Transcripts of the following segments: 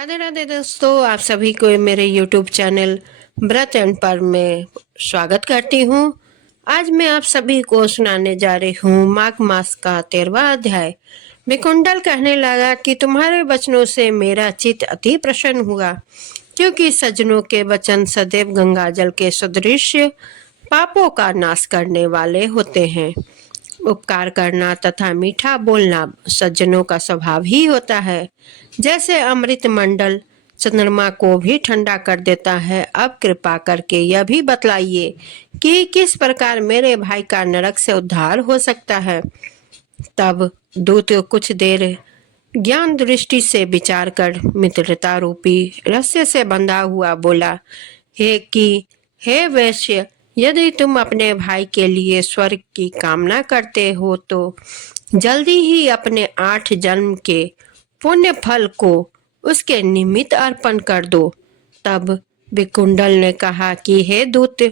राधे राधे दोस्तों, आप सभी को मेरे YouTube चैनल व्रत एंड पर्व में स्वागत करती हूँ। आज मैं आप सभी को सुनाने जा रही हूँ माघ मास का 13वां अध्याय। विकुंडल कहने लगा कि तुम्हारे वचनों से मेरा चित्त अति प्रसन्न हुआ, क्योंकि सज्जनों के वचन सदैव गंगाजल के सदृश पापों का नाश करने वाले होते हैं। उपकार करना तथा मीठा बोलना सज्जनों का स्वभाव ही होता है। जैसे अमृत मंडल चंद्रमा को भी ठंडा कर देता है, अब कृपा करके यह भी बतलाइए कि किस प्रकार मेरे भाई का नरक से उद्धार हो सकता है। तब दूत कुछ देर ज्ञान दृष्टि से विचार कर मित्रता रूपी रस्से से बंधा हुआ बोला, हे वैश्य, यदि तुम अपने भाई के लिए स्वर्ग की कामना करते हो तो जल्दी ही अपने 8 जन्म के पुण्य फल को उसके निमित्त अर्पण कर दो। तब विकुंडल ने कहा कि हे दूत,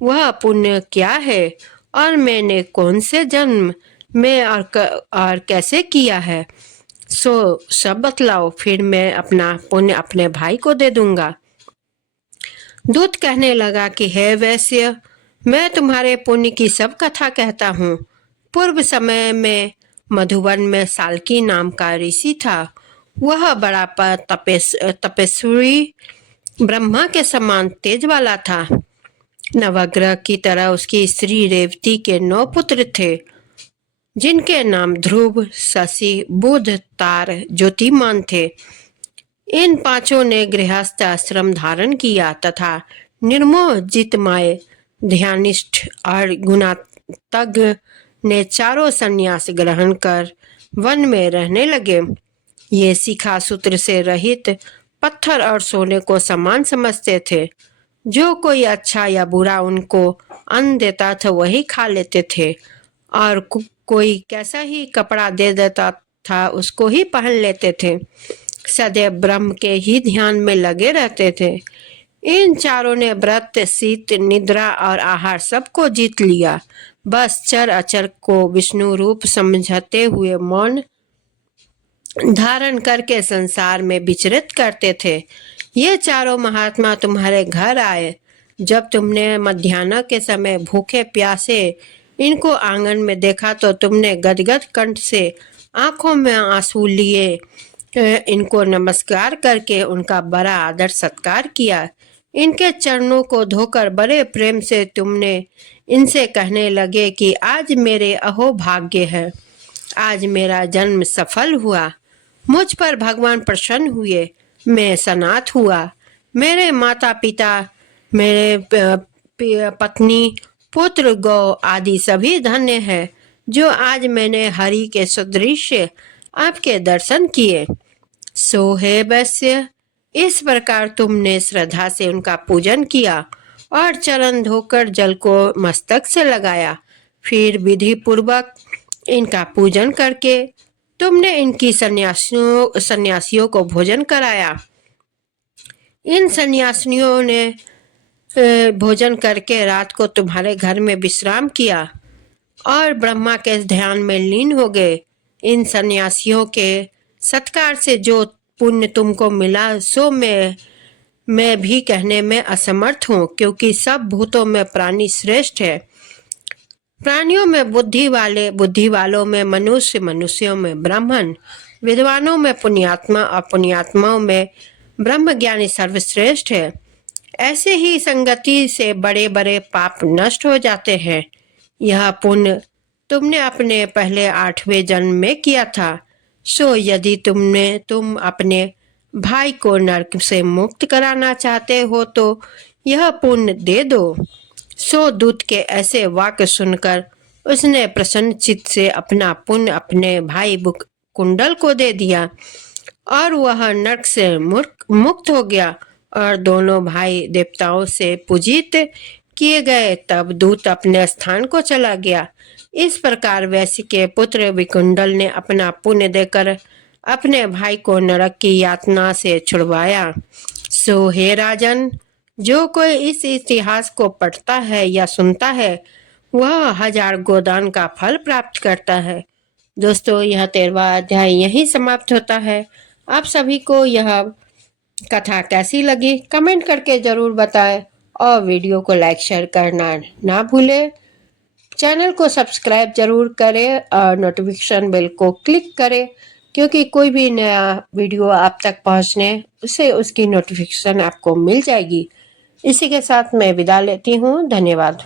वह पुण्य क्या है और मैंने कौन से जन्म में और कैसे किया है, सो सब बतलाओ, फिर मैं अपना पुण्य अपने भाई को दे दूंगा। दूत कहने लगा कि हे वैश्य, मैं तुम्हारे पुण्य की सब कथा कहता हूँ। पूर्व समय में मधुवन में साल्की नाम का ऋषि था। वह बड़ा तपस्वी ब्रह्मा के समान तेज वाला था। नवग्रह की तरह उसकी स्त्री रेवती के 9 पुत्र थे, जिनके नाम ध्रुव, शशि, बुध, तार, ज्योतिमान थे। इन 5 ने गृहस्थ आश्रम धारण किया तथा निर्मोह जितमाय ध्यानिष्ठ और गुणातज्ञ ने चारों संन्यास ग्रहण कर वन में रहने लगे। ये शिखा सूत्र से रहित पत्थर और सोने को समान समझते थे। जो कोई अच्छा या बुरा उनको अन्न देता था वही खा लेते थे, और कोई कैसा ही कपड़ा दे देता था उसको ही पहन लेते थे। सदैव ब्रह्म के ही ध्यान में लगे रहते थे। इन चारों ने व्रत, शीत, निद्रा और आहार सबको जीत लिया। बस चर अचर को विष्णु रूप समझते हुए मौन धारण करके संसार में विचरित करते थे। ये चारों महात्मा तुम्हारे घर आए। जब तुमने मध्याह्न के समय भूखे प्यासे इनको आंगन में देखा तो तुमने गदगद कंठ से आंखों में आंसू लिए इनको नमस्कार करके उनका बड़ा आदर सत्कार किया। इनके चरणों को धोकर बड़े प्रेम से तुमने इनसे कहने लगे कि आज मेरे अहो भाग्य है, आज मेरा जन्म सफल हुआ, मुझ पर भगवान प्रसन्न हुए, मैं सनाथ हुआ, मेरे माता पिता, मेरे पत्नी, पुत्र, गौ आदि सभी धन्य है, जो आज मैंने हरि के सदृश आपके दर्शन किए। सो हे वैश्य, इस प्रकार तुमने श्रद्धा से उनका पूजन किया और चरण धोकर जल को मस्तक से लगाया। फिर विधि पूर्वक इनका पूजन करके तुमने इनकी सन्यासियों को भोजन कराया। इन सन्यासियों ने भोजन करके रात को तुम्हारे घर में विश्राम किया और ब्रह्मा के ध्यान में लीन हो गए। इन सन्यासियों के सत्कार से जो पुण्य तुमको मिला सो मैं भी कहने में असमर्थ हूँ, क्योंकि सब भूतों में प्राणी श्रेष्ठ है। प्राणियों में बुद्धि वालों में मनुष्य, मनुष्यों में ब्राह्मण, विद्वानों में पुण्यात्मा और पुण्यात्माओं में ब्रह्मज्ञानी सर्वश्रेष्ठ है। ऐसे ही संगति से बड़े बड़े पाप नष्ट हो जाते हैं। यह पुण्य तुमने अपने पहले 8वें जन्म में किया था। सो यदि तुम अपने भाई को नरक से मुक्त कराना चाहते हो तो यह पुण्य दे दो। सो दूत के ऐसे वाक्य सुनकर उसने प्रसन्न चित्त से अपना पुण्य अपने भाई कुंडल को दे दिया और वह नरक से मुक्त हो गया और दोनों भाई देवताओं से पूजित किए गए। तब दूत अपने स्थान को चला गया। इस प्रकार वैश्य के पुत्र विकुंडल ने अपना पुण्य देकर अपने भाई को नरक की यातना से छुड़वाया। सो हे राजन, जो कोई इस इतिहास को पढ़ता है या सुनता है वह 1000 गोदान का फल प्राप्त करता है। दोस्तों, यह 13वां अध्याय यहीं समाप्त होता है। आप सभी को यह कथा कैसी लगी कमेंट करके ज़रूर बताएं और वीडियो को लाइक शेयर करना ना भूलें। चैनल को सब्सक्राइब जरूर करें और नोटिफिकेशन बेल को क्लिक करें, क्योंकि कोई भी नया वीडियो आप तक पहुंचने उससे उसकी नोटिफिकेशन आपको मिल जाएगी। इसी के साथ मैं विदा लेती हूँ। धन्यवाद।